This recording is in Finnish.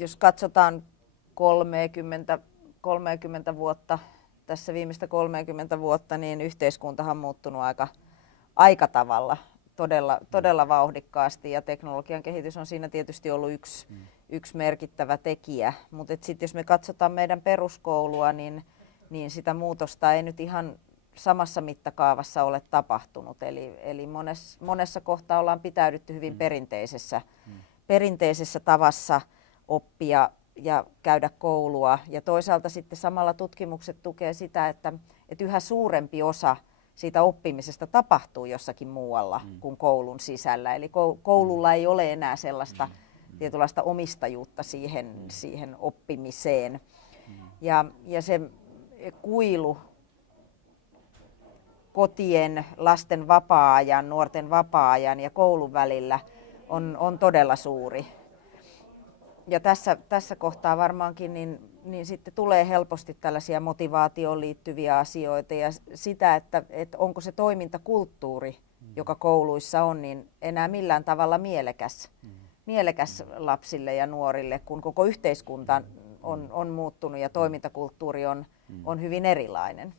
jos katsotaan 30 vuotta, tässä viimeistä 30 vuotta, niin yhteiskuntahan on muuttunut aika tavalla, todella vauhdikkaasti, ja teknologian kehitys on siinä tietysti ollut yksi merkittävä tekijä. Mutta sitten jos me katsotaan meidän peruskoulua, niin sitä muutosta ei nyt ihan samassa mittakaavassa ole tapahtunut. Eli monessa kohtaa ollaan pitäydytty hyvin perinteisessä tavassa oppia ja käydä koulua. Ja toisaalta sitten samalla tutkimukset tukee sitä, että yhä suurempi osa siitä oppimisesta tapahtuu jossakin muualla kuin koulun sisällä. Eli koululla ei ole enää sellaista tietynlaista omistajuutta siihen oppimiseen. Ja se kuilu kotien, lasten vapaa-ajan, nuorten vapaa-ajan ja koulun välillä on todella suuri. Ja tässä kohtaa varmaankin niin sitten tulee helposti tällaisia motivaatioon liittyviä asioita ja sitä, että onko se toimintakulttuuri, joka kouluissa on, niin enää millään tavalla mielekäs lapsille ja nuorille, kun koko yhteiskunta on muuttunut ja toimintakulttuuri on hyvin erilainen.